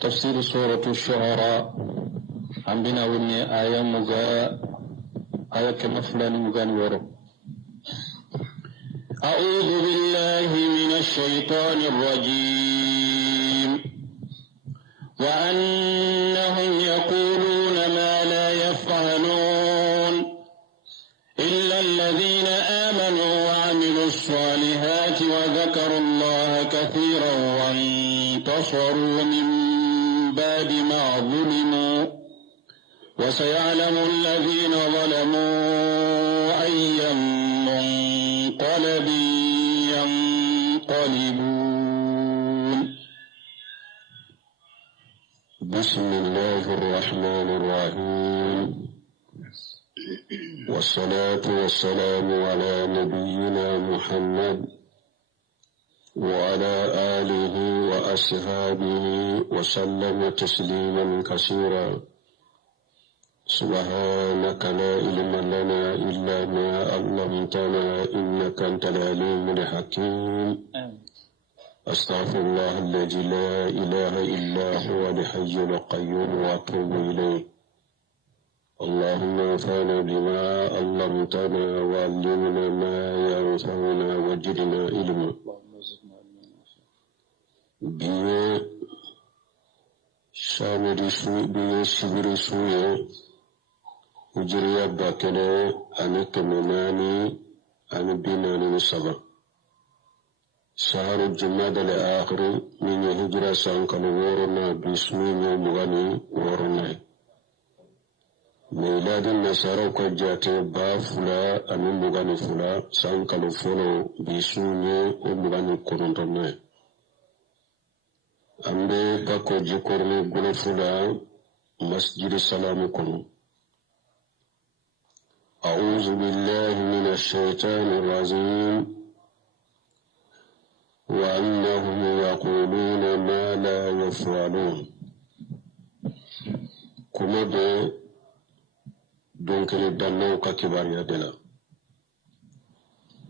تفسير سورة الشعراء عندنا وني آية مغا آية كما فلان مغاني ورو. أعوذ بالله من الشيطان الرجيم. وأنهم يقولون ما لا يفعلون إلا الذين آمنوا وعملوا الصالحات وذكروا الله كثيرا وانتصروا من بعد ما ظلموا وسيعلم الذين ظلموا أي منقلب ينقلبون. بسم الله الرحمن الرحيم، والصلاة والسلام على نبينا محمد وعلى آله وأصحابه وسلم تسليما كثيرا. سبحانك لا علم لنا إلا ما علمتنا إنك أنت العليم الحكيم. أستغفر الله الذي لا إله إلا هو الحي القيوم وأتوب إليه. اللهم انفعنا بما علمتنا وعلمنا ما ينفعنا وزدنا علما. biye sibiri suye hijiriya bakene ani kemenani ani binani ni saba shaharu jumada le akhiri minye hijira sankalo woro na bismi nye mugani woro na miladin nasara ko jate ba fula ani mugani fula sankalo folo bismi nye o mugani korontonne ambe bako jikorne gole fula masjid salamu kono. أعوذ بالله من الشيطان الرجيم. وأنهم يقولون ما لا يفعلون. كما دونك لدنو ككبار يدنا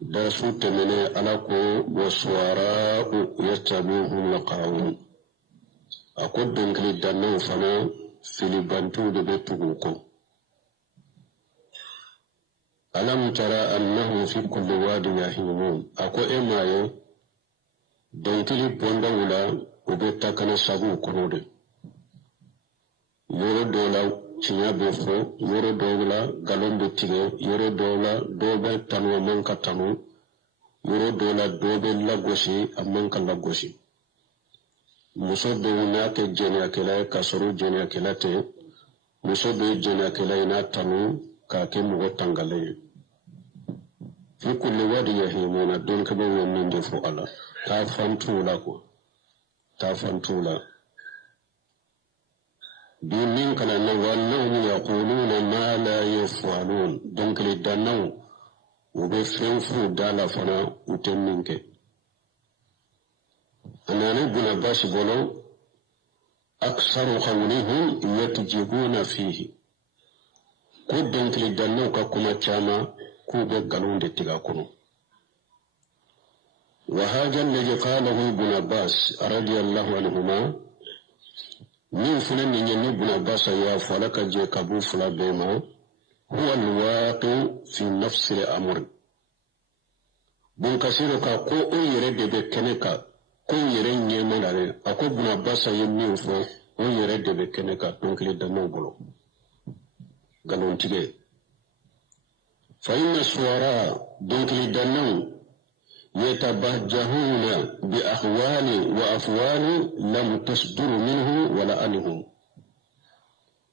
درسوا تمني ألقوا والشعراء يتبعهم القاوون. أقول دونك لدنو فنا فيلبانتو دبتوكو. ألم ترى أنه في كل واد يهيمون. أقول إما دونك لبوندولا وبتاكنا سابو كنودي yoro dola cinya befo yoro dola galon de tige yoro dola dobe tanu manka tanu yoro dola dobe lagoshi amanka lagoshi muso be na ke jenya kala kasoro jenya kala te muso be jenya kala ina tanu ka ke mugo tangale fi kulli wadi yahimuna don ka be wannan de fo ala ta fantula ko ta fantula بمن كان وأنهم يقولون ما لا يفعلون. دونك لدنو وبفنفو دالا فنا وتمنك. أنا نبنا باش بولو أكثر قولهم يتجبون فيه. كود دونك لدنو كما تشاما كوبا قالون دتيغاكونو. وهذا الذي قاله ابن عباس رضي الله عنهما من فلان يني ابن عباس يا فلك جي كابو فلا بما هو الواقع في نفس الأمر. بن كثير كاكو او يرد بكنكا كو يرد نيموناري اكو ابن عباس يمي فو او يرد بكنكا دونك لي دانو بولو غالون تيغي فإن الشعراء دونك لي دانو يتبجحون بأحوال وأفوال لم تصدر منه ولا عنهم.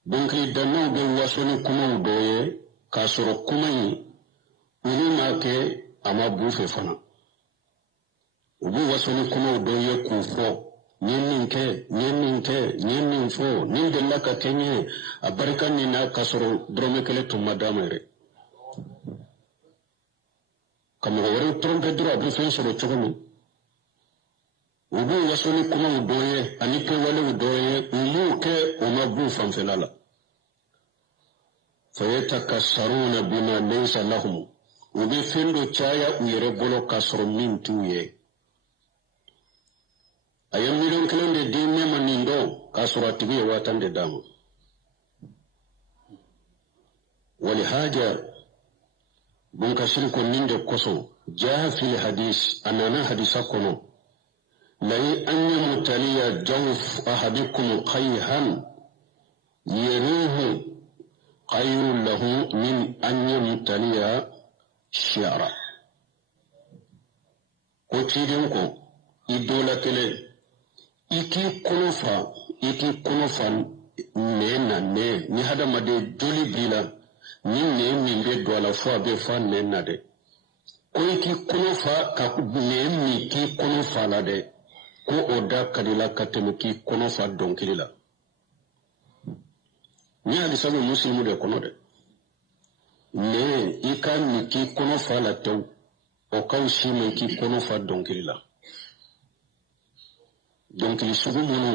دونك لدنو بوصل كمو دوye kasoro kumai ulima ke ama bufe fana ubu wasoni kumo doye kufo nyenin fo ninde laka kenye abarikan ni na kasoro drome kele tumadamere kama wari trompe dura bufe soro chokomi ubu wasoni kumo doye anike wale doye umu ke uma bufa mfenala فيتكسرون بما ليس لهم وبفندو تشايا ويربولو كسر من تويه أيام ميلون كلام دي نما نيندو أسراتي واتن دام ولهذا بنك شرك نند كسو جاء في الحديث أننا حديثا كنو لأي أن يمتلي جوف أحدكم قيها يروه خير له من أن يمتلي شعرا كتيرينكو إدولا كلي إكي كنفا نينا ني هذا ما دي جولي بلا ني من بي دولا فا بي فا نينا دي ko iki kono fa ka ne ki kono fa la de ko oda kadila katemu ki kono fa donkili la ni ali sabu muslimu de kono de ne ika ni ki kono fa la tew o kaw shime ki kono fa donkili la donkili sugu munu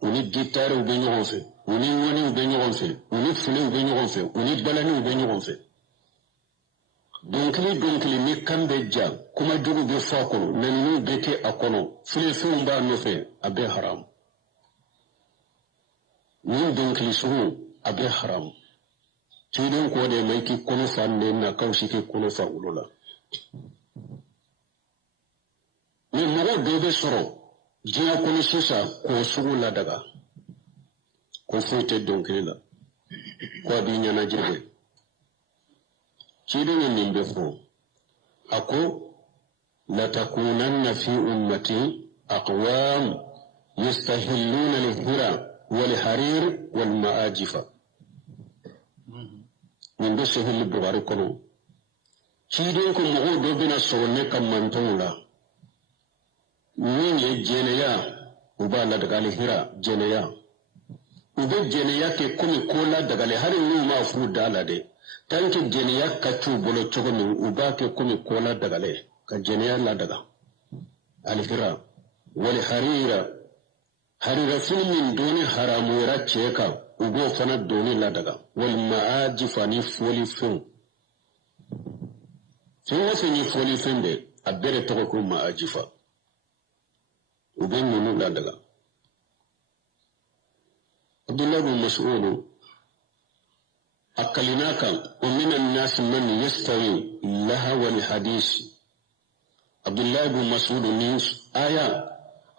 uni gitare ube ɲɔgɔn fɛ uni ŋɔni ube ɲɔgɔn fɛ uni fule ube ɲɔgɔn fɛ uni balani ube ɲɔgɔn fɛ donkili ni kan bɛ ja kuma jugu bɛ fɔ a kɔnɔ naniniw bɛ kɛ a kɔnɔ filifɛnw b'a nɔfɛ a bɛ haramu nin donkili sugu a bɛ haramu ciden kɔ de ma i k'i kɔnɔ fa nɛn na k'aw si k'i kɔnɔ fa olu la ni mɔgɔ dɔ bɛ sɔrɔ diɲɛ kɔnɔ sisan k'o sugu ladaga ko foyi tɛ donkili la ko a b'i ɲɛnajɛ kɛ ciden ye nin bɛ fɔ a ko latakunanna fi ummati aqwam yastahilluna al-hira wal-harir wal-ma'ajifa nin bɛ sahih Bukhari kɔnɔ ciden ko mɔgɔw dɔ bɛna sɔrɔ ne ka mantonw la min ye jɛnɛya u b'a ladagali hira jɛnɛya u bɛ jɛnɛya kɛ komi ko ladagali hali n'u m'a f'u da la dɛ tanke jɛnɛya ka c'u bolo cogo min u b'a kɛ komi ko ladagale ka jɛnɛya ladaga alihira wali harira fini min doni haramuyara cɛ kan u b'o fana doni ladaga wali ma'ajifa ni foli fɛnw fɛn o fɛn ye foli fɛn de a bɛɛ de tɔgɔ ko ma'ajifa u bɛ ninnu ladaga Abdullah bin Mas'ud أكلناك ومن الناس من يستوي لها والحديث عبد الله بن مسعود نيس آية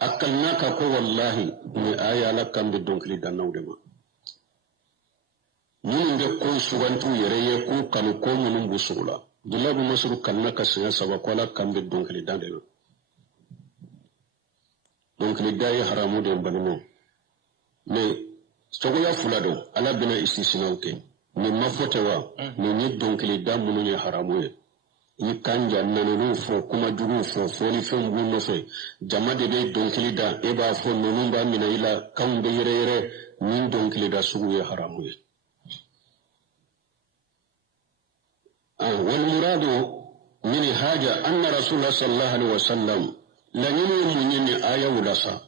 أكلناك كو والله من آية لك بدونك لدنو دما من بكون سوانتو يريه كو كانوا كوم نمبو سولا عبد الله بن مسعود كلناك سيا سبقولا كم بدونك لدنو دونك لداي حرامو دم بنمو مي سوغيا فلادو على بنا استثناء ni mafote wa ni donkili da munu ye haramu ye i kanja nanunu fo kuma jugu fo foli fen bu no fe jama de be donkili da e ba fo nonu ba mina ila kan be yere ni donkili da sugu ye haramu ye wal muradu min haja anna rasulullah sallallahu alaihi wasallam la yini munni aya wulasa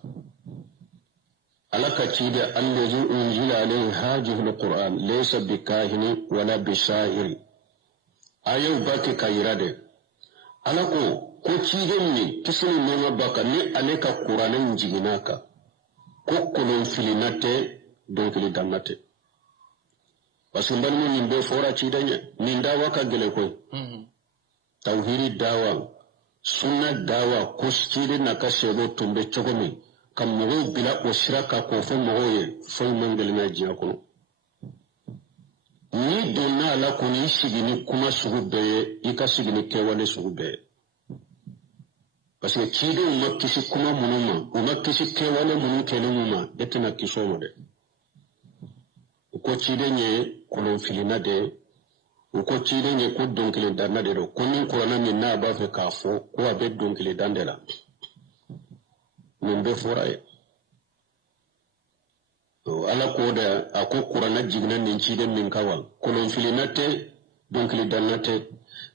alaka cide allazi unzila alayhi hadhihi alquran laysa bikahini wala bishair ayaw baki kayirade alako ko cide ni kisini nema baka ni aleka quranin jiginaka ko kolon filinate donkili damnate basumbalmu nimbe fora cide ni ndawa ka gele koy tawhiri dawa sunna dawa ko cide nakasebo tumbe chogomi kam mɔgɔw bila o sira kan k'o fɔ mɔgɔw ye foyi man gɛlɛnna diɲɛ kɔnɔ ni donna a la kɔni i sigi ni kuma sugu bɛɛ ye i ka sigi ni kɛwale sugu bɛɛ ye parce que cidenw ma kisi kuma minnu ma u ma kisi kɛwale minnu kɛlen ma e tɛna kisi o ma dɛ u ko ciden ye kolonfilina de ye u ko ciden ye ko dɔnkili danna de don ko ni kuranna min n'a b'a fɛ k'a fɔ ko a bɛ dɔnkili dan de la min bɛ fɔra ye ala ko da a ko kuranna jigina nin ciden min kawa kolonfilina tɛ dɔnkili danna tɛ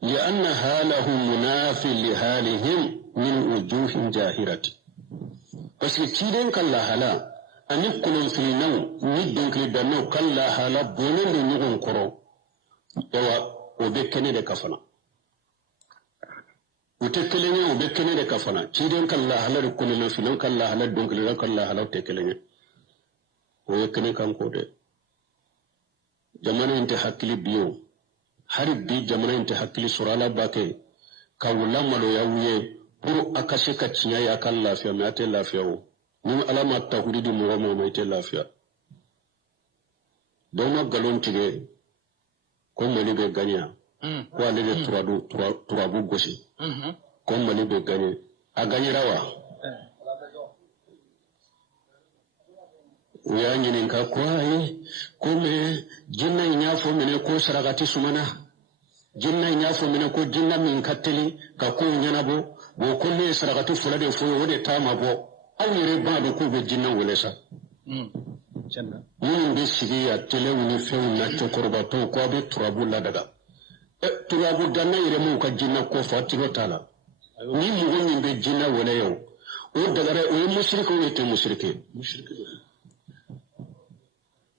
li anna halahu munafi li halihim min wujuhin jahirati parce que ciden kan lahala ani kolonfilinaw ni dɔnkili dannaw kan lahala bonnen de ɲɔgɔn kɔrɔ yawa o bɛ kɛnɛ de ka fana u tɛ kelen ye u bɛ kɛnɛ de ka fana ciden kan lahala de kolonfilaw kan lahala dɔnkililaw kan lahala tɛ kelen ye o yekene kanko de jamana inte hakkili biyo hari bi jamana inte hakkili surala bake ka wula malo ya wuye pour akashe ka cinya ya kan lafiya mais ate lafiya o ni alama tahudi di mo mo mai te lafiya doma galon tige ko mali be ganya ko ale de turabu gosi ko mali be ganye a ganye rawa ya nyinin ka ko ai ko me jinna nya fo mene ko saragati sumana jinna nya fo mene ko jinna min kateli ka ko nyana bo ko le saragati fulade fo wode tama bo aw yere ba do ko be jinna wala sa janna mun be sigi ya tele woni few na to korba to ko be turabu la daga turabu danna yere mu ka jinna ko fatiro tala ni mu woni be jinna wala yo o daga re o mushriko o te mushrike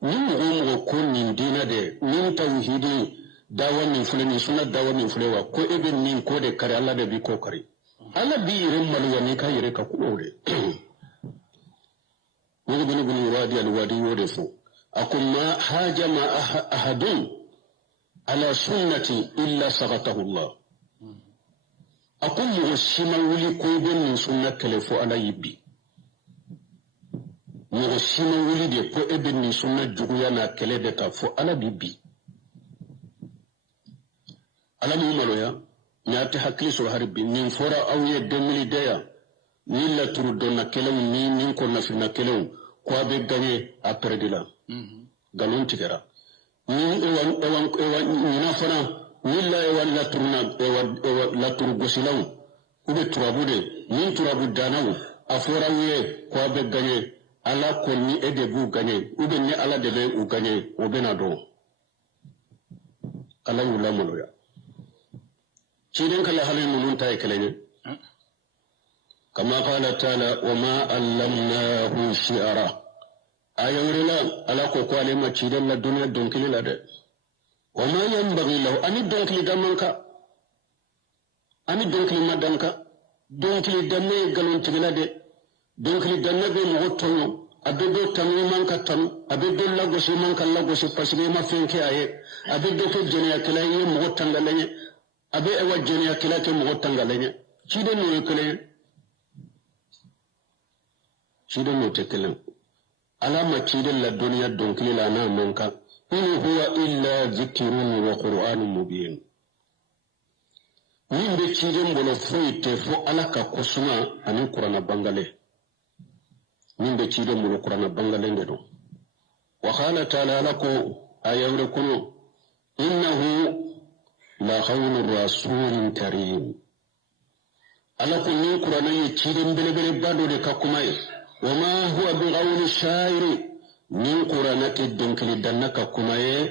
ni mu ko ni dina de ni tauhidi dawa min fulani suna dawa min fulewa ko ibn nin ko de kare Allah da bi ko kare Allah bi irin malwa ne ka yere ka kudo de wani bin wadi alwadi yode fo akumma hajama ahadun ala sunnati illa sagatahu Allah akum mushima wuli ko ben min sunna telefo ala yibbi mushima wuli de ko eben min sunna juguya na kele de ta fo ala bibbi ala mu maloya nyaati hakli so harbi nin fora awye 2000 daya ni la turu donna kelem ni ko na fina kelem ko be gagné après de là galon tigera ni ewan na fana ni la ewan la turna ewan la turu gosilaw ube turabude ni turabu danaw afora wiye ko be gagné ala ko ni ede bu gagné ube ni ala de be u gagné o bena do ala wula moloya ciden kala halin mun tay kelene كما قال تعالى وما علمناه شعرا أيورنا على كوكوالي ما تشيدن الدنيا دونكلي لده وما ينبغي له أني دونكلي دمانك أني دونكلي ما دمك دونكلي دمي قالون تغلا ده دونكلي دمي بمغطنو أبدو تنوي مانك تنو أبدو لغوشي مانك لغوشي پسني ما فينكي آيه أبدو كجنيا كلاي مغطن غلني أبدو أوا جنيا كلاي مغطن غلني تشيدن نوي كلاي cidan no tekelem alama cidan la duniya donkili la na manka in huwa illa zikrun wa qur'anun mubin min be cidan bolo foite fo alaka kusuma ani qur'ana bangale min be cidan bolo qur'ana bangale ngedo wa qala ta'ala lakum ayawre kuno innahu la khawlur rasulin karim alako ni qur'ana yi cidan bele bele bado de kakumai وما هو بقول الشاعر من قرانة الدنكل دنك كماية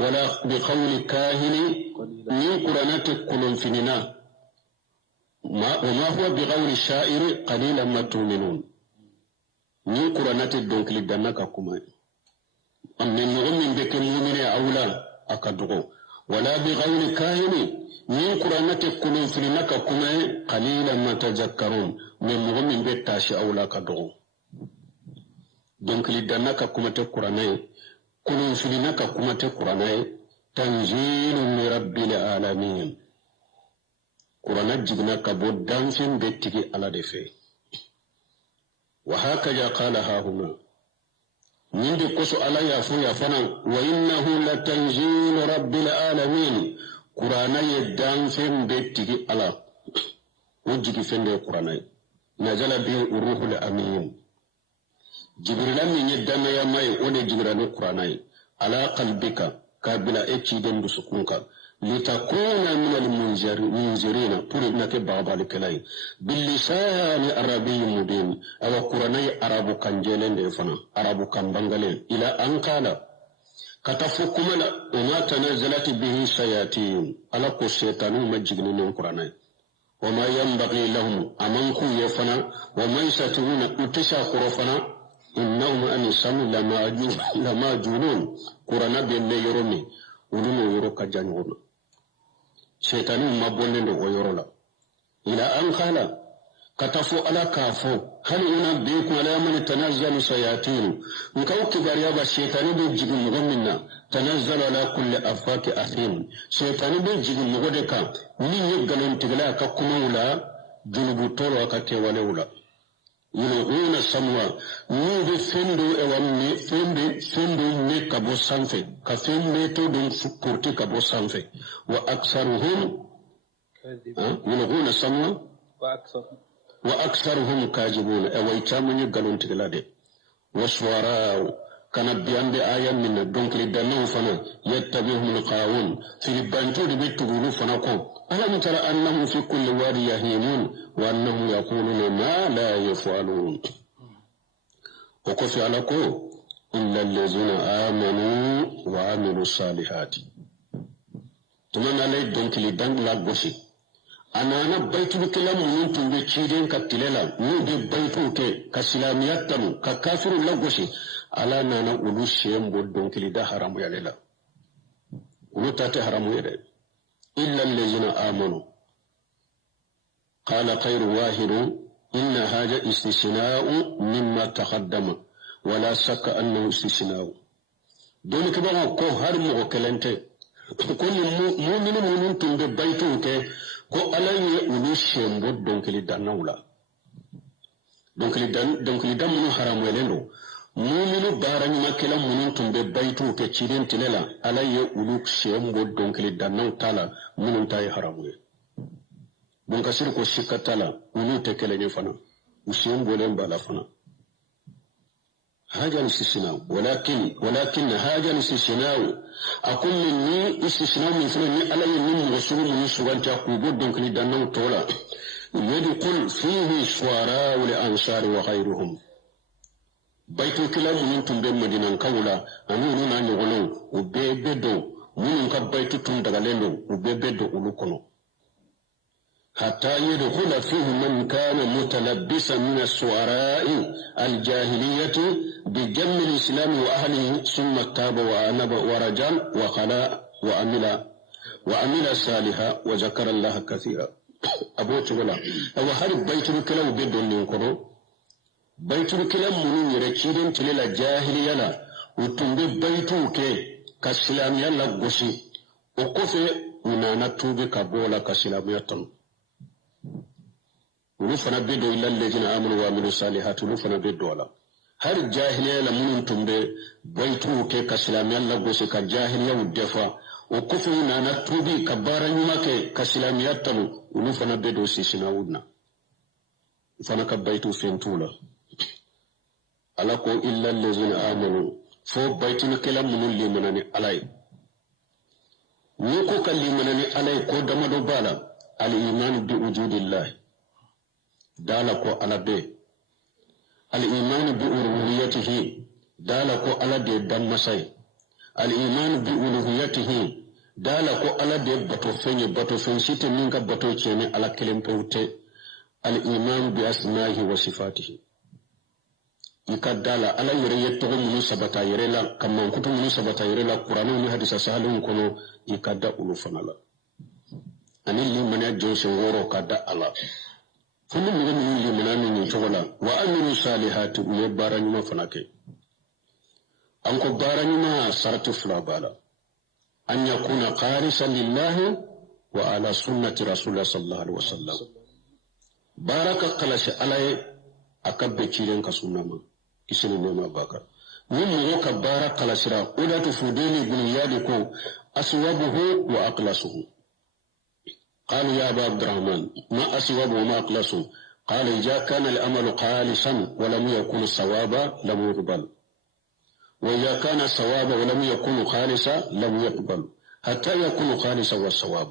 ولا بقول الكاهن من قرانة كلهم فينا وما هو بقول الشاعر قليلا ما تؤمنون من قرانة الدنكل دنك كماية من نغم بك المؤمن أولى أكدغو ولا بقول الكاهن من قرانة كلهم فينا كماية قليلا ما تذكرون من مغمين بيتاشي أولا كدو دونك لدناك كمتة قراناي كلون فلناك كمتة قراناي تنزيل من رب العالمين قرانا جبناك بودان فين بيتكي على دفي وهكذا قالها هنا من دي قصو على يافو يفنا وإنه لتنزيل رب العالمين قرانا يدان فين بيتكي على وجهي فين دي قراناي نزل به الروح الأمين جبريل من يدنا يا ماي ودي جبريل القرآن على قلبك كابلا اتشيدن بسكونك لتكون من المنذرين طربناك بابا لكلاي باللسان العربي مبين أو قرآن عرب كنجلين ديفنا عرب كنبنغلين إلى أن قال كتفكمنا وما تنزلت به شياطين على الشيطان مجنين القرآن وما ينبغي لهم أمنكو يفنا وما يستطيعون اتشا خرفنا إنهم أنسان لما جنون قرآن بين يرمي ولنو يروك جانيون شيطان ما بولن ويرولا إلى أن قال katafu ala kafo hal una be ko ala man tanazzalu sayatin nkaw kibariya ba shaytani be jigin mugo minna tanazzalu ala kulli afaki athim shaytani be jigin mugo de kan ni yegalon tigala ka kuma wula junubu tolo ka kewale wula yulghuna samwa ni be fendo e wanni fendo ne kabo sanfe ka fende to dum kurti kabo sanfe wa aktsaruhum yulghuna samwa wa aktharuhum kajibun awaitamuni galon tiglade waswara kana biande ayan min donc li danu fana yattabihum alqawun fi bantu de bitugulu fana ko alam tara annahum fi kulli wadi yahimun wa annahum yaquluna ma la yaf'alun wa qafi alako illa allazina amanu wa amilu salihati tumana lay donc li dan la gosi anana baitul kilam mun tumbe ciden ka tilela mu de baitu ke ka islamiyat tamu ka kafiru lagoshi ala nana ulu shem boddon kili da haramu ya lela ulu tata haramu ya illa allazina amanu qala khairu wahidu inna haja istisna'u mimma taqaddama wala shakka annahu istisna'u doni ke ba ko har mu kelente ko ni mu'minu mun tumbe baitu ke ko alaye ulu shembo donkili danawla donkili dan munu haramu elendo muminu barani makela munun tumbe baitu ke ciden tilela alaye ulu shembo donkili danaw tala munun tayi haramu e bon kasir ko shikatala ulu tekele ne fana ushembo lemba la fana haja istisna walakin haja istisna akun minni istisna min fulani alayi min rasul min suganta ku bodon kali dannan tola yadkhul fihi shuara wal ansar wa ghayruhum baitu kilamu min tumbe madinan kawla anunu na ne wono ubebedo mun ka baitu tun daga lendo ubebedo ulukono حتى يدخل فيه من كان متلبسا من السعراء الجاهلية بجم الإسلام وأهله ثم تاب وأنب ورجع وخلا وعمل صالحا وذكر الله كثيرا أبو تقول أو هل بيت الكلام بدون ينكرو بيت الكلام من يركيدن تلل الجاهلية لا وتنبي بيتوك كسلام يلا غشي وكفي ونانا توبي كبولا كسلام يتم ولفنا بدو إلا الذين آمنوا وعملوا الصالحات ولفنا بدو على هل جاهلية لمن تنبي بيتو كي كسلام يلا غوسي كجاهلية والدفاع وكفونا نتوبي كبارا نماكي كسلام يتم ولفنا بدو سيسنا ودنا فانا كبيتو فينتولا ألاكو إلا الذين آمنوا فو بيتنا كلا من اللي مناني علي نيكو كاللي مناني علي كو دمدو بالا الإيمان بوجود الله دالكو على بي الإيمان بألوهيته دالكو على دي دمسي الإيمان بألوهيته دالكو على دي بطوفين سيتي منك بطوكيني على كلم بوتي الإيمان بأسمائه وصفاته ikadala ala yere yetto mun sabata yere la kamman kutu mun sabata yere la qur'anu ni hadisa sahalun kono ikadda ulu fanala anil li man ajjo woro kadda ala funu mi min li manani ni togola wa amilu salihati u barani ma fanake an ko barani ma saratu fula bala an yakuna qarisan lillahi wa ala sunnati rasulullah sallallahu alaihi wasallam baraka qalash alay akabbe ciren ka sunnama isini nema bakar min mo ka bara qalashira udatu fudeni bin yadiko aswabuhu wa aqlasuhu قالوا يا أبا عبد الرحمن ما أسواب وما أقلسوا قال إذا كان الأمل خالصا ولم يكن صوابا لم يقبل وإذا كان صوابا ولم يكن خالصا لم يقبل حتى يكون خالصا والصواب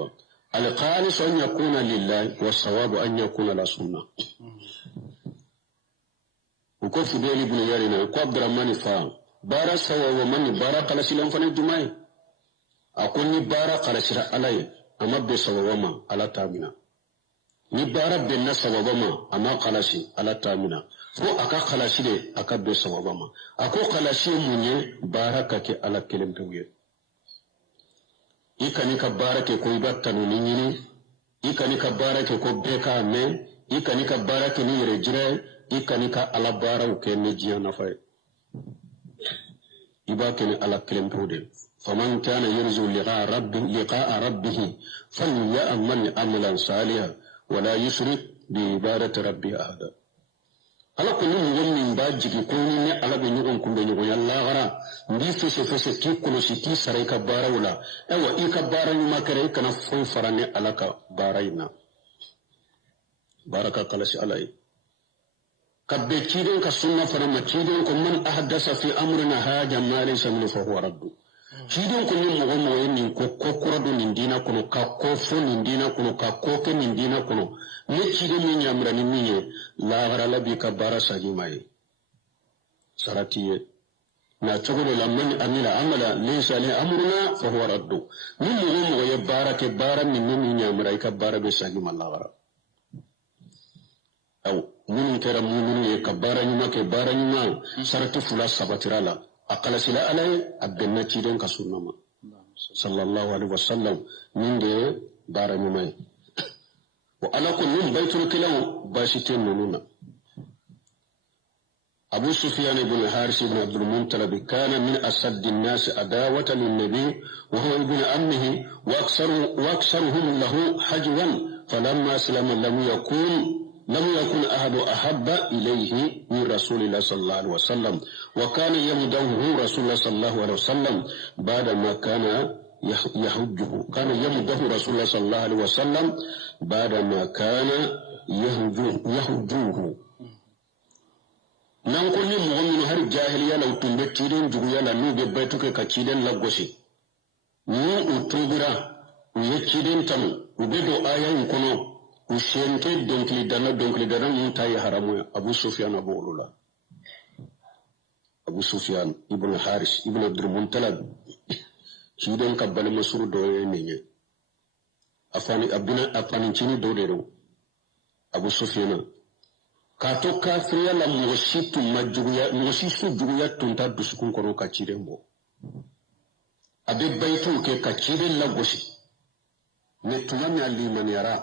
الخالص أن يكون لله والصواب أن يكون لسنة وكف ديلي بن يارنا وكف عبد الرحمن فا بارا سوا ومن بارا قلسي لهم فنجمعي أقول بارا قلسي علي amma be sababama ala tamina ni bara be na sababama amma khalashi ala tamina ko aka khalashi de aka be sababama ako khalashi munye baraka ke ala kelem tawye ikani ka barake ko ibattanu ni ikani ka barake ko be ka me ikanika barake ni yere jire ikanika ala bara uke ne jiya na fay ibake ni ala kelempode faman kana yarju liqa rabbih falyamal amalan salihan wala yushrik bi ibadati rabbi ahada ala ko ni wonni mbajigi ko ni ala be nyugon kumbe nyugo yalla gara ndi fese ki kulo siti saray ka bara wala ewa ika bara nyuma kare kana fo farane ala ka bara ina baraka kala si alai kabbe kiden ka sunna fara ma kiden ko man ahdasa fi amrina haja ma laysa min fa huwa raddu kiden ko ni mo mo yen ko kurado ni dina kono ka ko fo ni dina kono ka ko ke ni dina kono ne kiden ni nyamra ni miye la gara labi ka bara saji mai saratiye na tugulu lamman amila amala laysa li amrina fa huwa raddu ni mo ye barake bara ni ni nyamra ka bara be saji mallagara aw mun kera mun ye kabara nyuma ke bara nyuma sarati fula sabatirala akala sila alay abbenna ciden ka sunnama sallallahu alaihi wasallam min de bara nyuma wa ala kullu baytul kilam bashiten nununa abu sufyan ibn haris ibn abdul muntalib kana min asad an-nas adawatan lin-nabi wa huwa ibn ammihi wa aktsaruhum lahu hajwan falamma aslama لم يكن أحد أحب إليه من رسول الله صلى الله عليه وسلم وكان يمدحه رسول الله صلى الله عليه وسلم بعدما كان يحجه كان يمدحه رسول الله صلى الله عليه وسلم بعدما كان يحجه nan ko ni mu'minu har jahiliya law tumbe tidin juguya la nu be baytuke ka ciden la gosi ni utubira ni ciden tam ubedo ayan kono ushente donkli dana mun tayi haramu abu sufyan abulula abu sufyan ibn haris ibn abdul muntalab ciden kabbal masur do yenye afani chini do dero abu sufyan ka to kafiriya la moshitu majuguya moshisu juguya tunta dusukun kono ka ciden bo abe baytu ke ka ciden la goshi ne tunami aliman yara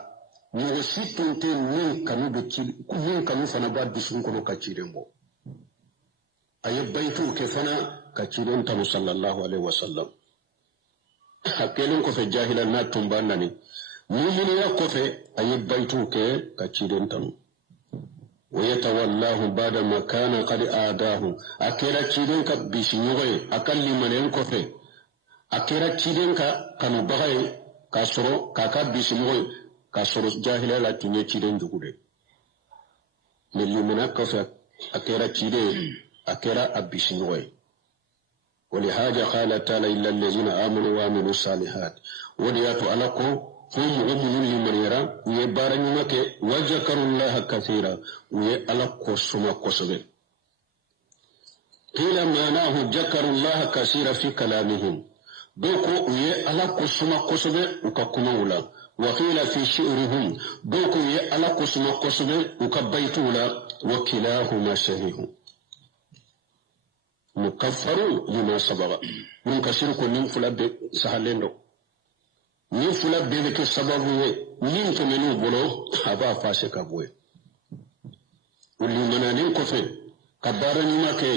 moshitu te mun kanu be kun kanu fana ba dusukun kono ka ciden bo aye baytu ke fana ka ciden ta sallallahu alaihi wasallam hakelen ko fe jahilan na tumbanna ni mu'minu ya ko fe aye baytu ke ka ciden tanu ويتولاه بعد ما كان قد آداه أكيرا تشيدنك بشنوغي أكل من كفر أكيرا تشيدنك كانوا بغي كسرو كاكا بشنوغي كسرو جاهلا لا تنيا تشيدن جوكوري نلي منا كفر أكيرا تشيدن أكيرا أبشنوغي ولهذا قال تعالى إلا الذين آمنوا وعملوا الصالحات ولياتوا ألكم هم غمون لمريرا ويبارن مكة وذكروا الله كثيرا ويألا قصما قصبه قيل معناه ذكروا الله كثيرا في كلامهم دوكو ويألا قصما قصبه وككمولا وقيل في شعرهم دوكو ويألا قصما قصبه وكبيتولا وكلاهما صحيح مكفر لما سبق من كسرك من فلا سهلين ni fula bebe ke sababu ye ni to menu bolo aba fashe ka boye uli mananin kofe kabara ni make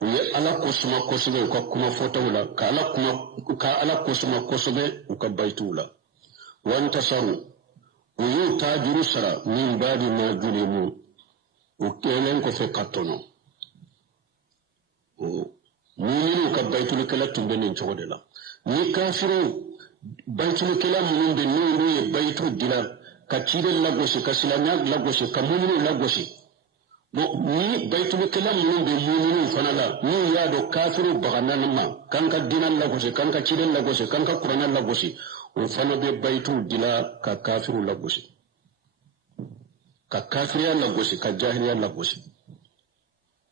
ye ala kosuma kosobe ka kuma fotawla ka ala kosuma kosobe ka baitula wan tasaru uyu tajiru sara min badi ma julimu ukelen kofe katono o muminu ka baitul kala tumbe nin chodela ni kafiru baytul kila munun be nuru ye baytu dila ka ciden lagoshi ka silanya lagoshi ka munun lagoshi bo ni baytul kila munun be munun fanala ni ya do kafiru baganan ma kan ka dinan lagoshi kan ka ciden lagoshi kan ka qur'an lagoshi o fana be baytu dila ka kafiru lagoshi ka kafiriya lagoshi ka jahiliya lagoshi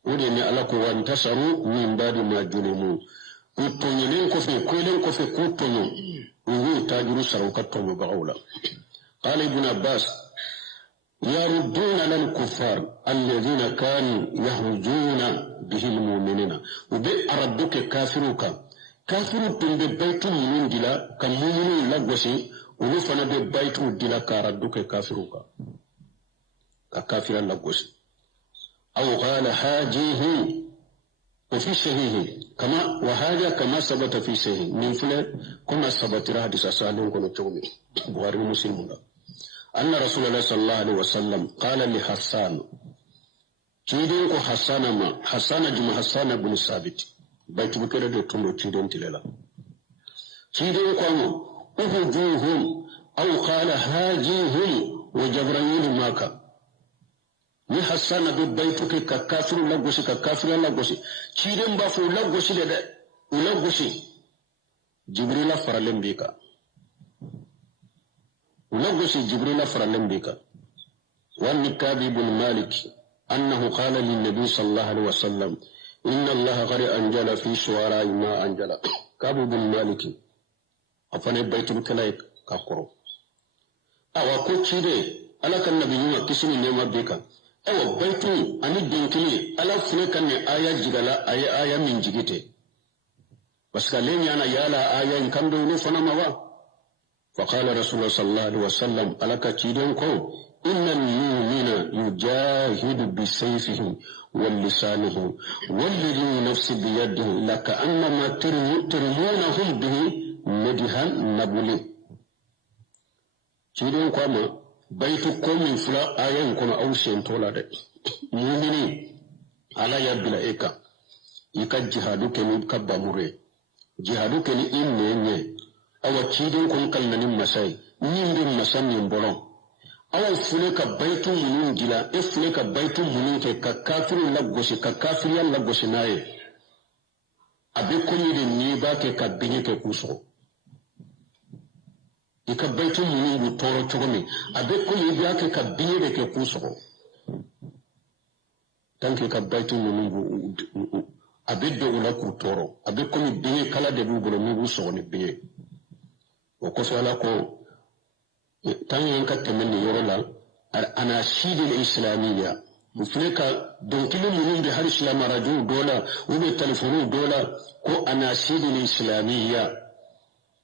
ode ni ala ko wan tasaru min badi ma julimu kutonyen ko fe kwelen ko fe kutonyo uhu tajiru saruka tonyo baula qala ibn abbas yarudduna lil kuffar alladhina kanu yahujuna bihi almu'minina ubi araduka kafiruka kafiru tumbe baytu min dila kam mu'minu lagwasi uhu fana be baytu dila ka araduka kafiruka ككافر اللقوس أو قال هاجيه وفي صحيح كما وهذا كما ثبت في صحيح من فلان كما ثبت حديث سالم كن تومي بخاري ومسلم أن رسول الله صلى الله عليه وسلم قال لحسان تشيدين كو حسان جمع حسان بن ثابت بيت بكرة دو تندو تشيدين تللا تشيدين كو أهجوهم أو قال هاجيهم وجبرائيل ماكا ni hassana be baytuke ka kafiru lagosi ka kafira lagosi ciiden ba fu lagosi de ulagosi jibrila faralen bika ulagosi jibrila faralen bika wan kabi ibn malik annahu qala lin nabi sallallahu alaihi wasallam inna allaha qad anjala fi shuara ma anjala kabi ibn malik afane baytuke lay ka koro awa ko ciide alaka nabiyuma kisini nema bika ewa baitu ani donkili ala fune kan ne aya jigala aya min jigite paska lenya na yala aya in kando ne fana mawa faqala rasulullah sallallahu alaihi wasallam alaka cidon ko innal mu'mina yujahidu bi sayfihi wal lisanihi walladhi nafsi bi yadihi laka annama turmunahum bihi madhan nabuli cidon ko ma baitu komin fula ayan kono aushen tola de mu'mini ala yabila eka ika jihadu keni kabba mure jihadu keni innenye awa kidin kun kalnanin masai nimbin masannin bolon awa fule ka baitu munun gila fule ka baitu munun ke ka kafiru lagoshi ka kafiriyan lagoshi naye abe komi de ni ba ke ka binye ke kuso ika baitu mungu toro chogomi abe ko yibi ake ka biye ke kuso tanke ka baitu mungu abe do ula ku toro abe ko mi biye kala de bu bolo mungu so ne biye o ko sala ko tanyen ka temen yoro la ana shidil islamiyya mufleka donkili mungu de har islam radio dola ube telefonu dola ko ana shidil islamiyya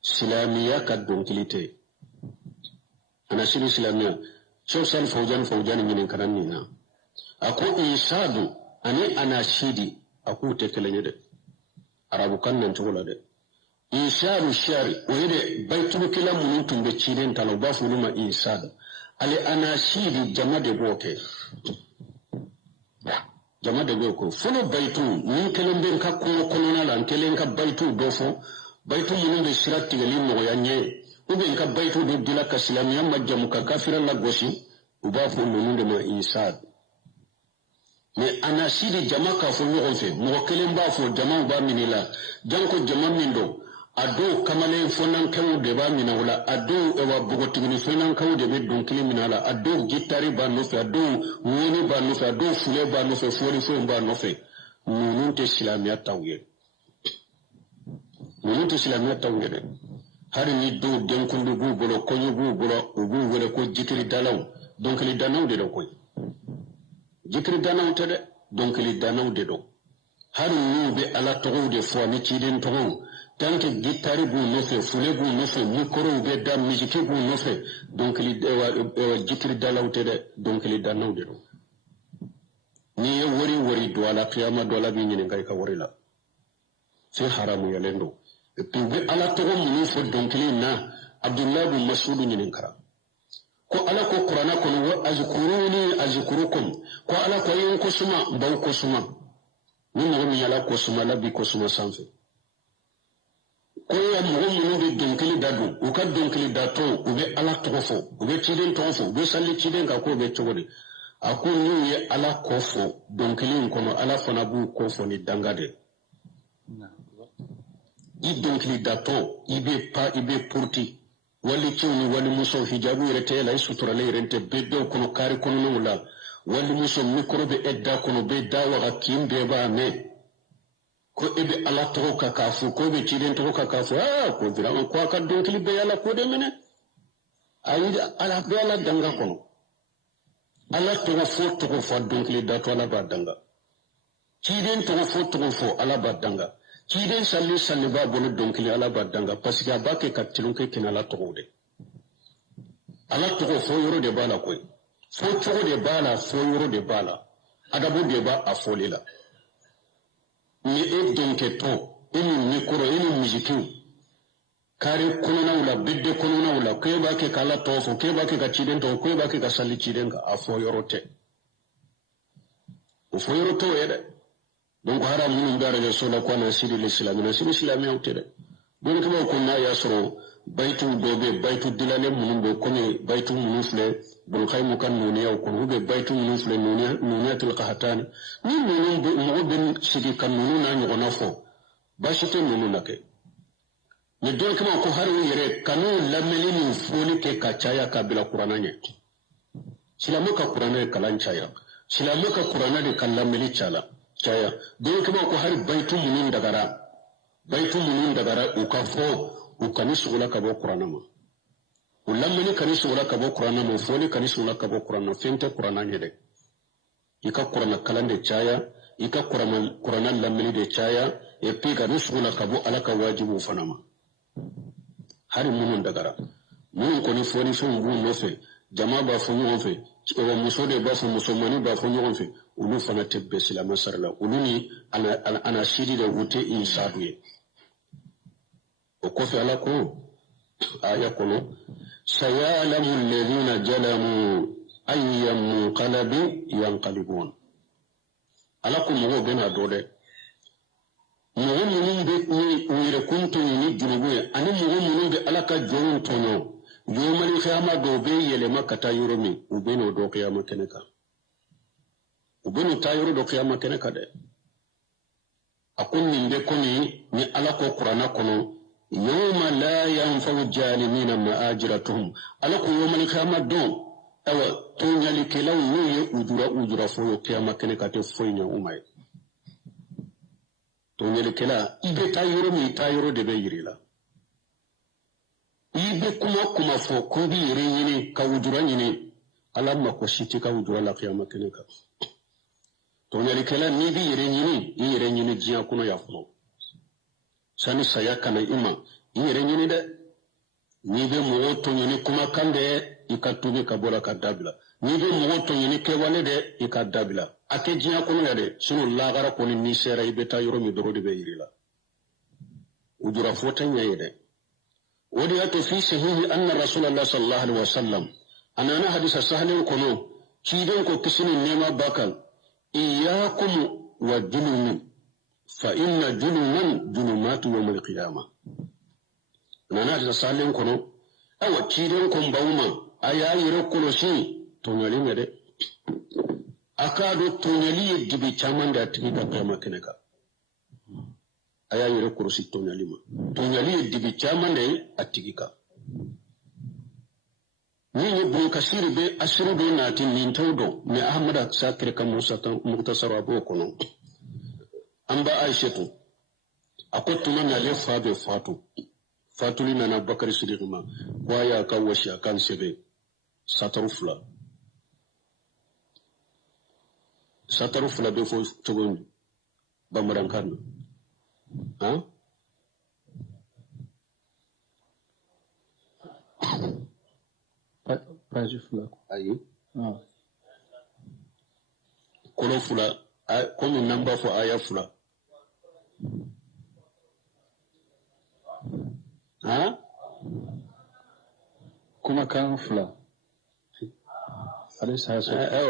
Islamiyya ka donkilite ana shiri Islamiyya so sal fawjan nginin kanan ni na ako isadu ani ana shidi aku tekelanye de arabu kan nan tugola de isadu shari wede baitu kila mun tumbe ciden talo ba fu numa isadu ali ana shidi jama de boke jama de boko fulo baitu ni kelen ben ka kono na lan kelen ka baitu dofo baitu munun de sirati gali mo yanye ube ka baitu de dila ka islamiyya majjamu ka kafira la goshi uba fu munun de ma isad me ana sidi jama ka fu mo fe mo kelen ba fu jama ba minila janko jama mindo ado kamale fonan kawu de ba minawla ado ewa bugotigini fonan kawu de be don kili minala ado gitari ba no fe ado woni ba no fe ado fule ba no fe foli fo ba no fe munun te islamiyya tawye munun te islamiyya tawye de hari ni do den kundu bu bolo konyu bu bolo ubu wala ko jikri dalaw donc li danaw de do koy jikri danaw te de donc li danaw de do hari ni be ala togo de fo ni ci den togo tanke gitari bu no fe fule bu no fe mikoro be da musique bu no fe donc li jikri dalaw te de donc li danaw de do ni ye wori do ala qiyama do la bi ni ngay ka wori la fi haramu yalendo et puis be ala togo mun fo donc li na abdullah bin mas'ud ni kara ko ala ko qur'ana ko wa azkuruni azkurukum ko ala ko yin ko suma baw ko suma ni mo mi ala ko suma la bi ko suma sanfe ko ya mo mo be donkili dadu o ka donkili dato o be ala togo fo o be ciden togo fo o be salli ciden ka ko be chogodi ako ni ye ala ko fo donkili ko no ala fana bu ko fo ni dangade i donkili dato ibe porti wali ciwni wali muso hijabu irete la sutura le irente beddo kono kari kono no la wali muso mikro be edda kono be dawa ga kimbe ba me ko ebe ala to ka kafu ko be ciden to ka kafu ko dira ko ka donkili be ala ko de mene ayi ala be ala danga kono ala to fo donkili dato ala ba danga ciden to fo ala ba danga ciden salli ba bolo donkili ala ba danga parce que abake katilun ke kinala togode ala togo fo yoro de bala koy fo cogo de b'a la fo yɔrɔ de b'a la adabu de b'a a fɔli la ni e dɔnkɛtɔ e ni mikoro e ni musikiw kare kɔnɔnaw la bedde kɔnɔnaw la k'e b'a kɛ k'ala tɔgɔ fɔ k'e b'a kɛ ka ciden tɔgɔ k'e b'a kɛ ka sali ciden kan a fɔ yɔrɔ tɛ o fɔ yɔrɔ t'o ye dɛ donc hara minnu bɛ arajo la ko nasiri l'islam nasiri silamɛw tɛ dɛ donc kama ko n'a y'a sɔrɔ bayitu dɔ bɛ bayitu dilalen minnu bɛ komi bayitu minnu filɛ bulukaimu ka nuniyaw kɔnɔ ou bien bayitu minnu filɛ nuniyatul qahtani ni ninnu mɔgɔ bɛ sigi ka ninnu n'a ɲɔgɔnna fɔ baasi tɛ ninnu na kɛ mais donc kama ko hari u yɛrɛ kanu lamɛnni ni fɔli kɛ ka caya ka bila kuranna ɲɛ silamɛ ka kuranna ye kalan caya silamɛ ka kuranna de ka lamɛnni caya donc kama ko hari bayitu minnu dagara u ka fɔ u kani sugula ka bɔ kuranna ma u lamɛnni kani sugula ka bɔ kuranna ma fɔli kani sugula ka bɔ kuranna fɛn tɛ kuranna ɲɛ dɛ i ka kuranna kalan de caya i ka kuranna lamɛnni de caya et puis kani sugula ka bɔ ala ka wajibu fana ma hari minnu dagara minnu kɔni fɔli fɛnw b'u nɔfɛ jama b'a fɔ ɲɔgɔn fɛ muso de b'a fɔ musomani b'a fɔ ɲɔgɔn fɛ olu fana tɛ bɛn silamɛ sara la olu ni anasiri de u tɛ insadu ye o kɔfɛ ala ko aya kɔnɔ sayalamu alladhina jalamu ayya munqalabi yanqalibun ala ko mɔgɔw bɛna dɔ dɛ mɔgɔ minnu bɛ u yɛrɛ kun tɔɲɔ ni jurumu ye ani mɔgɔ minnu bɛ ala ka jɔnw tɔɲɔ yomali kiyama dɔw bɛ yɛlɛma ka taa yɔrɔ min u bɛ n'o dɔ kiyama kɛnɛ kan u bɛ n'o taa yɔrɔ dɔ kiyama kɛnɛ kan dɛ a ko nin bɛ komi ni ala ko kuranna kɔnɔ yawma la yanfa'u jalimina ma'ajiratuhum ala ko yomali kiyama dɔn awa tɔɲalikɛlaw n'u ye ujura fɔ kiyama kɛnɛ kan tɛ foyi ɲɛ u ma ye tɔɲalikɛla i bɛ taa yɔrɔ min i taa yɔrɔ de bɛ yiri la i bɛ kuma fɔ ko b'i yɛrɛ ɲini ka ujura ɲini ala mako si tɛ ka ujura la kiyama kɛnɛ kan tɔɲalikɛla n'i b'i yɛrɛ ɲini i yɛrɛ ɲini diɲɛ kɔnɔ yan fɔlɔ sani saya kana i ma i yɛrɛ ɲini dɛ n'i bɛ mɔgɔw tɔɲɔni kumakan dɛ i ka tobi ka bɔ la ka dabila n'i bɛ mɔgɔw tɔɲɔni kɛwale dɛ i ka dabila a kɛ diɲɛ kɔnɔ yan dɛ sinon lahara kɔni n'i sera i bɛ taa yɔrɔ min dɔrɔn de bɛ yiri la ujura fɔ tɛ ɲɛ ye dɛ o de y'a to fi sahihi anna rasulallah sallallahu alaihi wasallam a nana hadisa sahalen kɔnɔ ciden ko kisi ni nɛɛma b'a kan iyakum wa julumin fa inna juluman julumatu yawmal qiyamah nana hadisa sahalen kɔnɔ awa ciden ko baw ma a y'a yɛrɛ kɔlɔsi tɔɲɔli ɲɛ dɛ a k'a dɔn tɔɲɔli ye dibi caman de a tigi ka kiyama kɛnɛ kan a y'a yɛrɛ kɔlɔsi tɔɲɔli ma tɔɲɔli ye dibi caman de a tigi kan min ye bonkasiri bɛ asiru dɔ naati nin t'o dɔn mais ahamada sakiri ka mukhtasar a b'o kɔnɔ an ba aishatu a ko tuma nale fa bɛ fatuli nana bakari sidiki ma ko a y'a ka wasi a kan sɛbɛn sataru fila bɛ fɔ cogo min bamanankan na han page fila ayi kolo fila komi n'an b'a fɔ aya fila han kumakan fila ale sa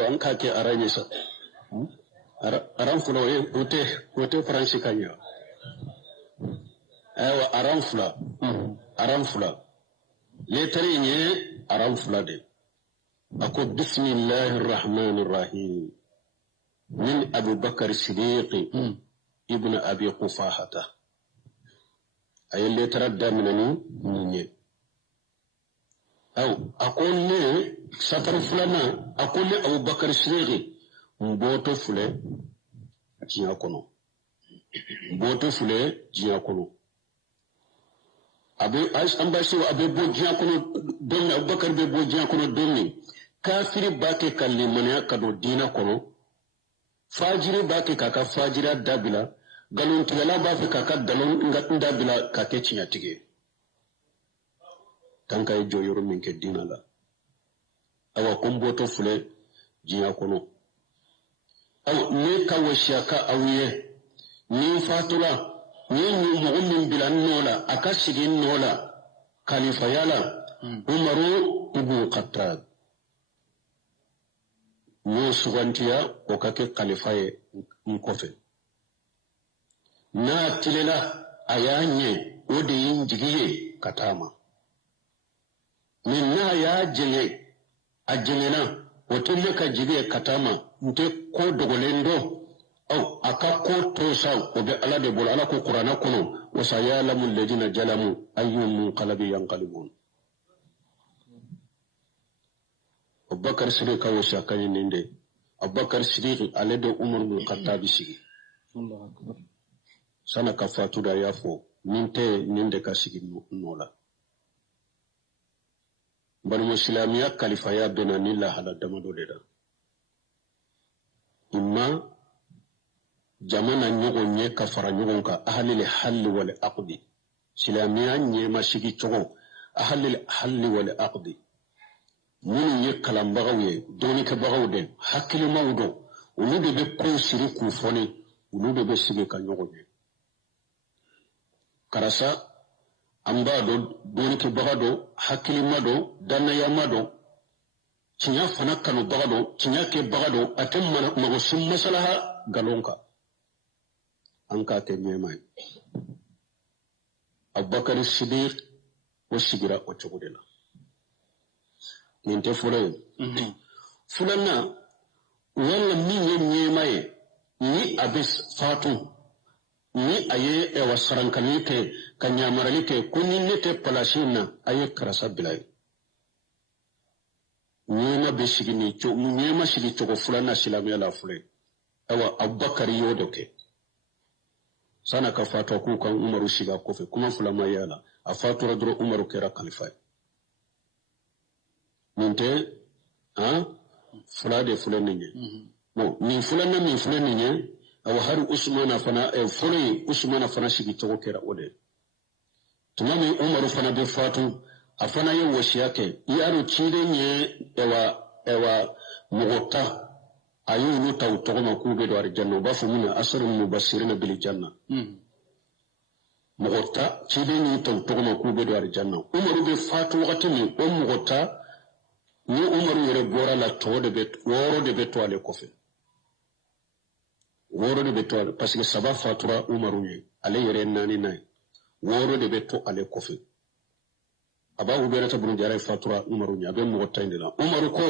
an k'a kɛ arabe sa aran fila o tɛ faransi kan ye ayiwa aran fila letari in ye aran fila de a ko bismillahi rahmani rahim min abubakar sidiqi ibn abi qufahata a ye letara daminɛ ni nin ye a ko ne satara filanan a ko ne abubakar sidiqi n bɔtɔ filɛ diɲɛ kɔnɔ an b'a se a bɛ bɔ diɲɛ kɔnɔ don min abubakar bɛ bɔ diɲɛ kɔnɔ don min kafiri b'a kɛ ka limaniya ka don diinɛ kɔnɔ fajiri b'a kɛ k'a ka fajiriya dabila nkalontigɛla b'a fɛ k'a ka nkalon dabila k'a kɛ tiɲɛtigi ye kan ka ye jɔyɔrɔ min kɛ diinɛ la awa komboto fule jiya kono aw ne ka washaka awiye ni fatula ni mo min bilan nola aka sigin nola khalifa yala umaru ibn khattab no sugantiya o kake khalifa ye nkofe na tilela ayanye ode yin jigiye katama min na ya jenge ajengena wotille ka jigiye katama nte ko dogolendo aw aka ko tosa o be ala de bol ala ko qur'ana kono wa sayalamu alladhina jalamu ayyum qalabi yanqalibun Abubakar Siddiq kawo shakani ninde Abubakar Siddiq alade Umar bin Khattab sigi sana ka fatu da yafo ninte ninde ka sigi nola banu islamiya khalifa ya benanilla hala damado leda imma jamana nyogo nye ka fara nyogo ka ahli al-hal wal aqd islamiya nye masigi chogo ahli al-hal wal aqd mun ye kalambagaw ye doni ka bagaw de hakili mawdo ulu de be ko siri ku foni ulu de be sigi ka nyogo nye karasa amba do doni ke bagado hakili mado danaya mado cinya fana kanu bagado cinya ke bagado atem mago sum masalaha galonka anka te nyemay Abubakar Siddiq o sigira o chogudela ninte fulay fulanna wala min nyemay ni abis fatu ni aye e wasarankalite kanyamaralite kuninite palashina aye karasa bilay nyema besigini cho nyema sigi chogo fulana silamiya la fulay awa Abubakar yodoke sana ka fatu ku kan Umaru shiga kofe kuma fulama yala a fatu radro Umaru kera khalifa ninte fulade fulanne no ni fulanne awa hari Usmana fana fulay Usmana fana shigi chogo kera ode tumami Umaru fana be fatu afana yin wasiyake yaro cide nye ewa mugota ayunu tawtogoma kube do arjanna bafu mina asrul mubassirina bil janna mugota cide nye tawtogoma kube do arjanna Umaru be fatu wakati ni mugota ni Umaru yere gora la tode bet woro de betwale kofe woro de betwale parce que saba fatura Umaru ye ale yere nani nay woro de beto ale kofe aba uberata bunu jaray fatura Umaru nya be mugota indela Umaru ko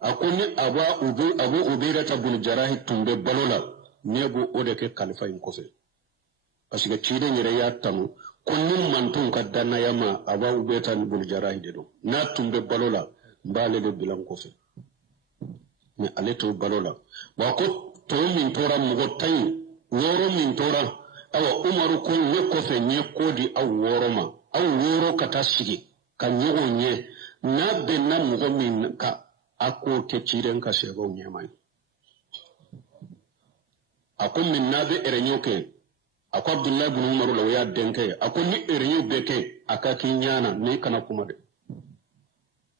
akoni abu uberata bunu jarahi tumbe balola nebo ode ke khalifa in kofe parce que cide nyere ya tanu kunnin mantun kadana yama aba ubeta bunu jarahi dedo na tumbe balola mbale de bilan kofe ni aleto balola wa ko to min tora mugotai woro min tora awa Umaru ko ne kofe nye kodi aw woroma aw woro kata sigi kan yogo nye na benna mugo min ka ako ke ciren ka sego nye mai ako min na be erenyoke ako Abdullah ibn Umar law ya denke ako ni erenyo beke aka kinyana ne kana kuma de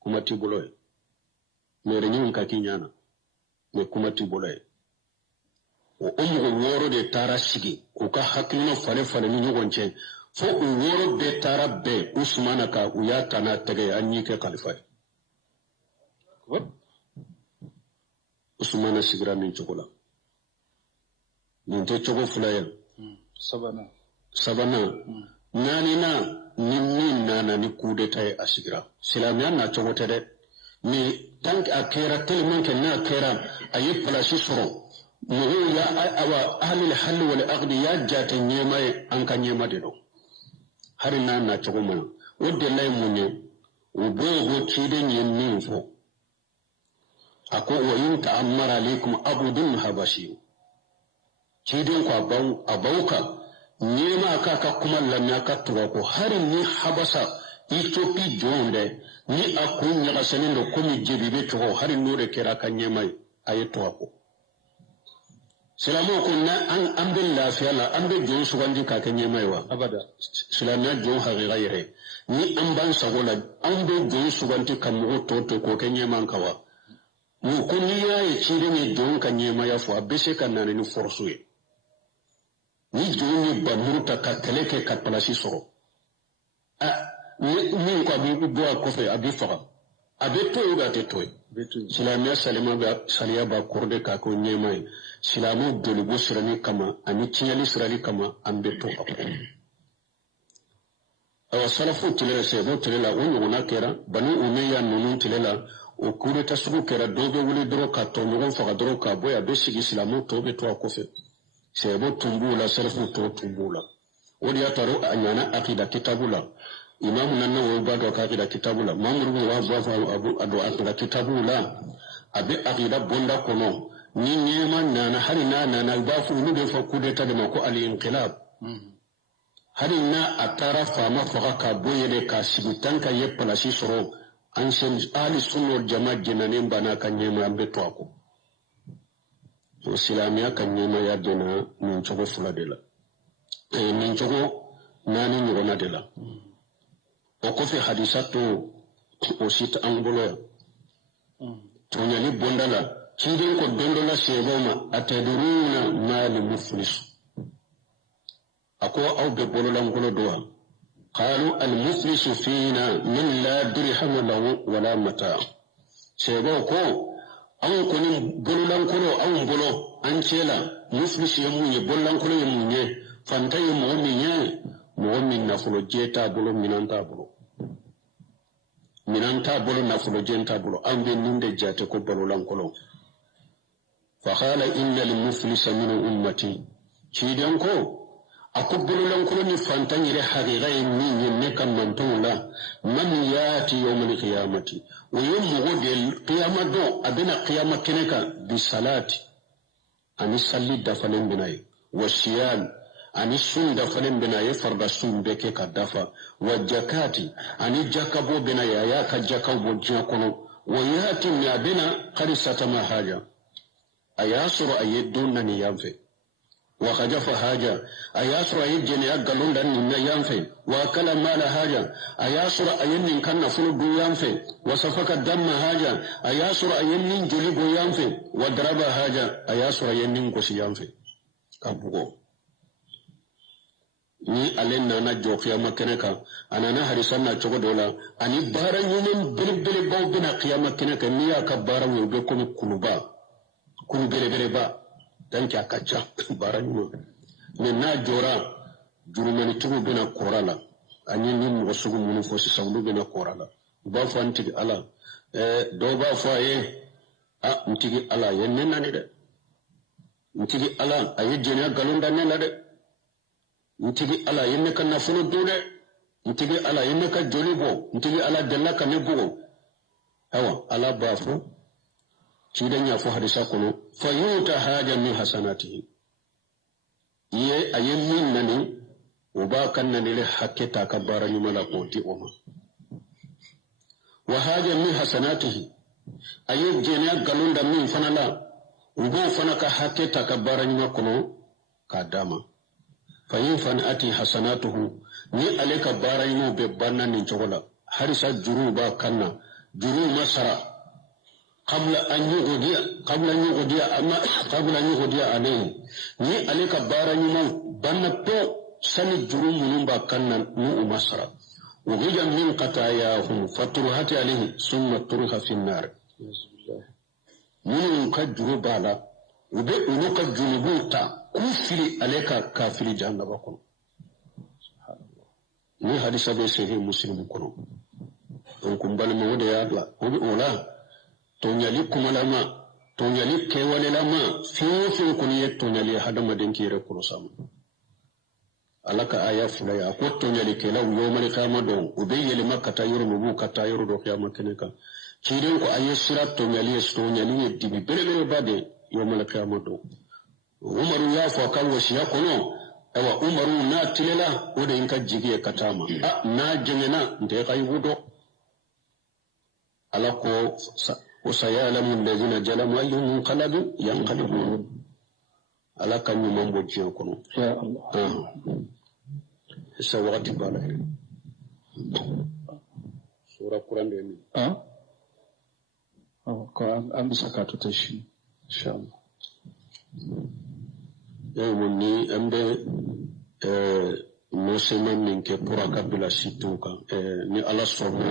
kuma tibuloy ne erenyo ka kinyana ne kuma tibuloy o umugo woro de tara sigi ko ka hakino fale ni nyogonche fo woro be tara be Usmana ka uyata na tege anyi ke khalifa what Usmana sigira min chokola ninte chogo fulaya sabana nani na nimmi nana ni kude tay asigira silamiya na chogo tede ni tank akera telman ke na akera ayi place soro mo ya awa ahli al-hal wal aqd ya jata nyema an kan nyema de do hari na chogo mo wodde lay munye ubogo cide nyen fo ako wa yin ta'ammara alaikum abudun habashi ciden ko abauka nyema ka kuma lamya ka tuwa ko hari ni habasa Ethiopia jonde ni akun nya gasanin do komi jebibe to hari no de kera kan nyema ayeto ko silamo kunna an bin lafiya la an be jon sugandi ka kenye maiwa abada silamiya jon haqiqa yere ni an ban sagola an be jon suganti kan mo to ko kenye man kawa mu kunniya ye cire ne jon kan nyema ya fo abese kan nan ni force ye ni jon ni bamurta ka keleke ka palasi soro min ko abi bo ko fe abi faga abi to ga te to silamiya salima ba saliya ba korde ka ko nyema silamu doli bo sirani kama ani tinyali sirali kama ambe to ako awa salafu tilela sebo tilela o nyona kera banu umeya nunu tilela o kure tasugu kera dobe wuli dro ka to ngon faga dro ka boya be sigi silamu to be to ako fe sebo tumbula salafu to tumbula o dia taro anyana akida kitabula imam nanna wo bado ka akida kitabula mamuru wa bafa abu ado akida kitabula abe akida bonda kono ni nyema nana hari na albafu nube fa kudeta de mako ali inqilab hari na atara fama faka ka boyele ka sibitanka ye palasi soro ansen ali sunno jama'a jinane bana kan nyema ambe to ako so silamiya kan nyema ya dena min chogo fula de la min chogo nani nyuroma de la o ko fi hadisatu o sita angolo ya to nyali bondala kidin ko dondola seboma ataduruna mal muflis ako aw be bololan golo doa qalu al muflis fina min la dirham lahu wala mata sebo ko aw ko ni bololan golo aw bolo an cela muflis yamunye bololan golo yamunye fanta yamunye mu'min nafulo jeta bolo minanta bolo nafulo jenta bolo an be ninde jate ko bololan golo فقال إن المفلس من أمتي كيدانكو أكبر لنكرني فانتني حقيقة مني يمكن من تولا من ياتي يوم القيامة ويوم غد القيامة دو أبنا قيامة كنكا بالصلاة أن يصلي دفلن بناي والصيام أن يصوم دفلن بناي فرد الصوم بكي كدفا والزكاة أن يجاكبو بناي ياك جاكبو جاكونو وياتي من أبنا قرصة ما حاجة ayasuru ayyidunna ni yanfe wa khajafa haja ayasuru ayyidni agalun dan ni yanfe wa kala mala haja ayasuru ayyinin kanna fulu yanfe wa safaka damma haja ayasuru ayyinin juligo yanfe wa daraba haja ayasuru ayyinin gosi yanfe kabugo ni alenna na jokiya makeneka anana harisanna chogodola ani baran yumen bilbil baw bina qiyama keneka ni ya kabara wo be ko kuluba kun bere ba dan ki akacha baranyuma ne na jora jurumani tubu bina korala anyi ni mo sugu mun fo si sawlu bina korala ba fa antigi ala do ba fa ye ntigi ala yenne nani de ntigi ala ayi jenya galunda ne la de ntigi ala yenne kan na fulu dude ntigi ala yenne ka jolibo ntigi ala dalla kan ne bugo awa ala ba fo kidan ya fi hadisa kuno fayuta hajan min hasanatihi ye ayyin nani uba kan nani le haketa kabara ni malakoti oma wa hajan min hasanatihi ayyin jena galunda min fanala uba fana ka haketa kabara ni makono kadama fayin fanati hasanatuhu ni aleka bara ni be banna ni jogola harisa juru ba kanna juru masara قبل أن يغدي عليه ni alika bara nyuma banna to sani juru munum ba kanna nu masara وغيجا من قطاياهم فترهت عليه ثم ترها في النار من كجرو بالا وبئنك جنبوتا كفري عليك كافر جهنم بكم ni hadisa be sahih muslim kono on kumbal mo de yalla obi ola to nyali kumalama to nyali kewale lama fifi kuniye to nyali hadama den kire kono sam alaka aya fula ya ko to nyali kelaw yawmal qiyamah obe yele makata yoro mu kata yoro do qiyamah keneka kiren ko ayi sirat to nyali dibi bere bade yawmal qiyamah umaru ya fa kan wasiya kono awa umaru na tilela oda inka jige katama na jengena nde kai wudo alako wasayalamu alladhina jalamu ayyuhum qalbu yanqalibun ala ka ɲuman bɔ diɲɛ kɔnɔ ya Allah isa wagati b'a la sura kuran de ni ko an bisa ka to tashi insha Allah mun ni an bɛ musulman min kɛ pour a ka bila situ kan ni ala sɔnna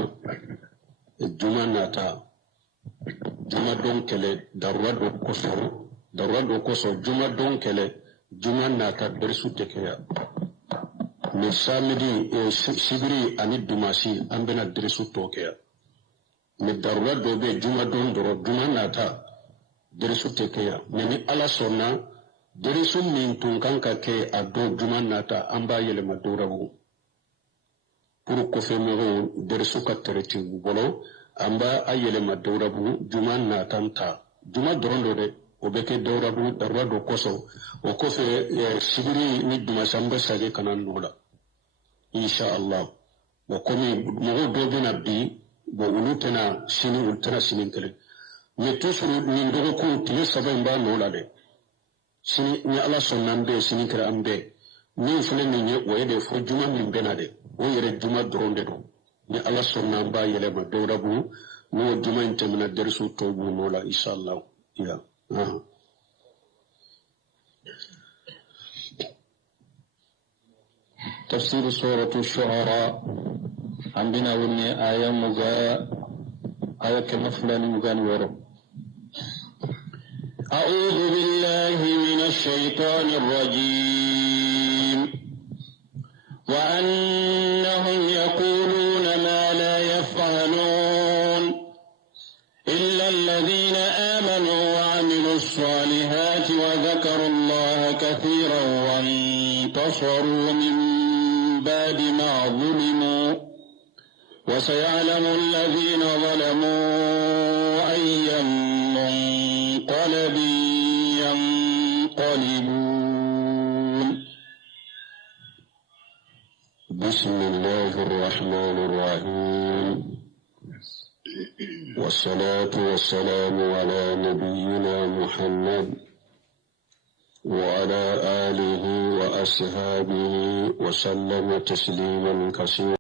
juma nata juma don kɛlɛ darura dɔ kosɔn juma don kɛlɛ juma nata derisu tɛ kɛ yan mais samedi sibiri ani dumasi an bɛna derisu tɔ kɛ yan mais darura dɔ bɛ juma don dɔrɔn juma nata derisu tɛ kɛ yan mais ni ala sɔnna derisu min tun kan ka kɛ a don juma nata an b'a yɛlɛma dɔwɛrɛ pour kɔfɛ mɔgɔw derisu ka traité u bolo an b'a a yɛlɛma dɔwɛrɛ juma nata ta juma dɔrɔn do dɛ o bɛ kɛ dɔwɛrɛ darura dɔ kosɔn o kɔfɛ sibiri ni dumasi an bɛ segin ka na nɔ la insha Allah bon komi mɔgɔw dɔw bɛna bi bon olu tɛna sini kelen mais toujours nin dɔgɔkun tile 7 in b'a nɔ la dɛ sini ni ala sɔnna an bɛɛ sini kɛra an bɛɛ min filɛ nin ye o ye de fo juma min bɛna dɛ o yɛrɛ juma dɔrɔn de don ni ala sɔnna an b'a yɛlɛma dɔwɛrɛ n'o juma in tɛmɛna derisu tɔw b'u nɔ la inshallah ya تفسير سورة الشعراء عندنا وني آية مغا آية كمفلان مغان ورو أعوذ بالله من الشيطان الرجيم وأنهم يقولون ما لا يفعلون إلا الذين آمنوا وعملوا الصالحات وذكروا الله كثيرا وانتصروا من بعد ما ظلموا وسيعلم الذين ظلموا أي منقلب ينقلبون. بسم الله الرحمن الرحيم والصلاة والسلام على نبينا محمد وعلى آله وأصحابه وسلم تسليما كثيرا.